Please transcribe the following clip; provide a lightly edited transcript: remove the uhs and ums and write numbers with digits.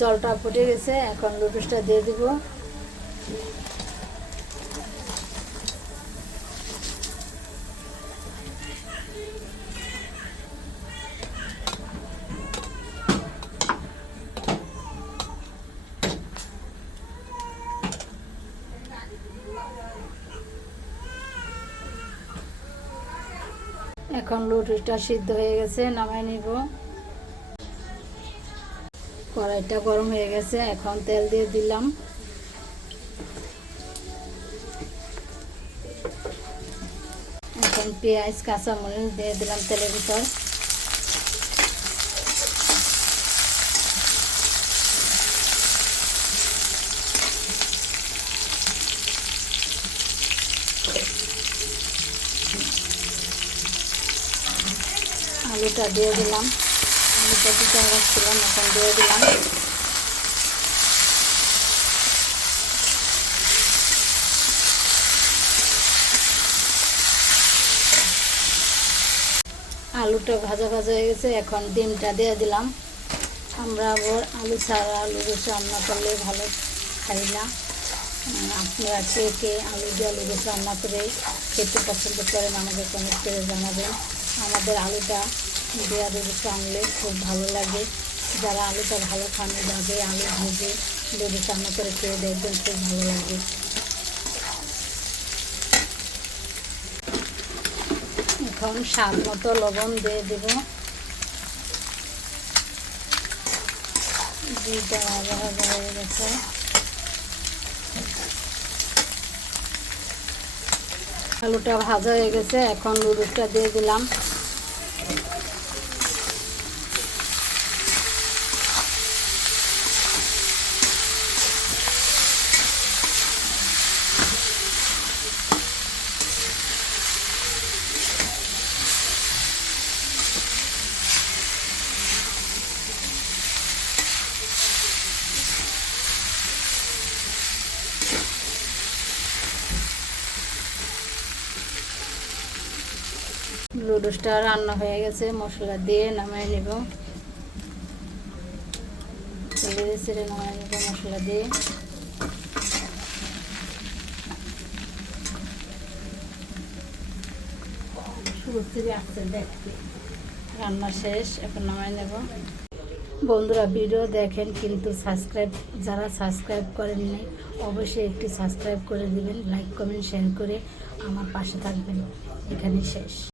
জলটা ফুটে গেছে, এখন লুডুসটা দিয়ে দিব। এখন লুডুসটা সিদ্ধ হয়ে গেছে, নামাই নিব। কড়াইটা গরম হয়ে গেছে, এখন তেল দিয়ে দিলাম। এখন পেঁয়াজ কাঁচামরিচ দিয়ে দিলাম তেলের ভিতর। আলুটা দিয়ে দিলাম, আলুটা দুটো রাখছিলাম, এখন দিয়ে দিলাম। আলুটা ভাজা ভাজা হয়ে গেছে, এখন ডিমটা দিয়ে দিলাম। আমরা আবার আলু ছাড়া লুডুস রান্না করলে ভালো খাই না। আপনারা কে কে আলু দিয়ে লুডুস রান্না করে খেতে পছন্দ করেন আমাকে কমেন্ট করে জানাবেন। আমাদের আলুটা দেওয়া লুডুস আনলে খুব ভালো লাগে। যারা আলুটা ভালো খান যাবে আলু ভেজে লুডুস রান্না করে খেয়ে দেখবেন, খুব ভালো লাগে। এখন স্বাদ মতো লবণ দিয়ে দেব। দুইটা ভাজা ভাজা হয়ে গেছে, আলুটা ভাজা হয়ে গেছে, এখন লুডুসটা দিয়ে দিলাম। লুডুসটা রান্না হয়ে গেছে, মশলা দিয়ে নামিয়ে নেব। তেলে ছেড়ে নামিয়ে নেব মশলা দিয়ে। রান্না শেষ, এখন নামিয়ে নেব। বন্ধুরা ভিডিও দেখেন কিন্তু যারা সাবস্ক্রাইব করেননি অবশ্যই একটু সাবস্ক্রাইব করে দিবেন, লাইক কমেন্ট শেয়ার করে আমার পাশে থাকবেন। এখানেই শেষ।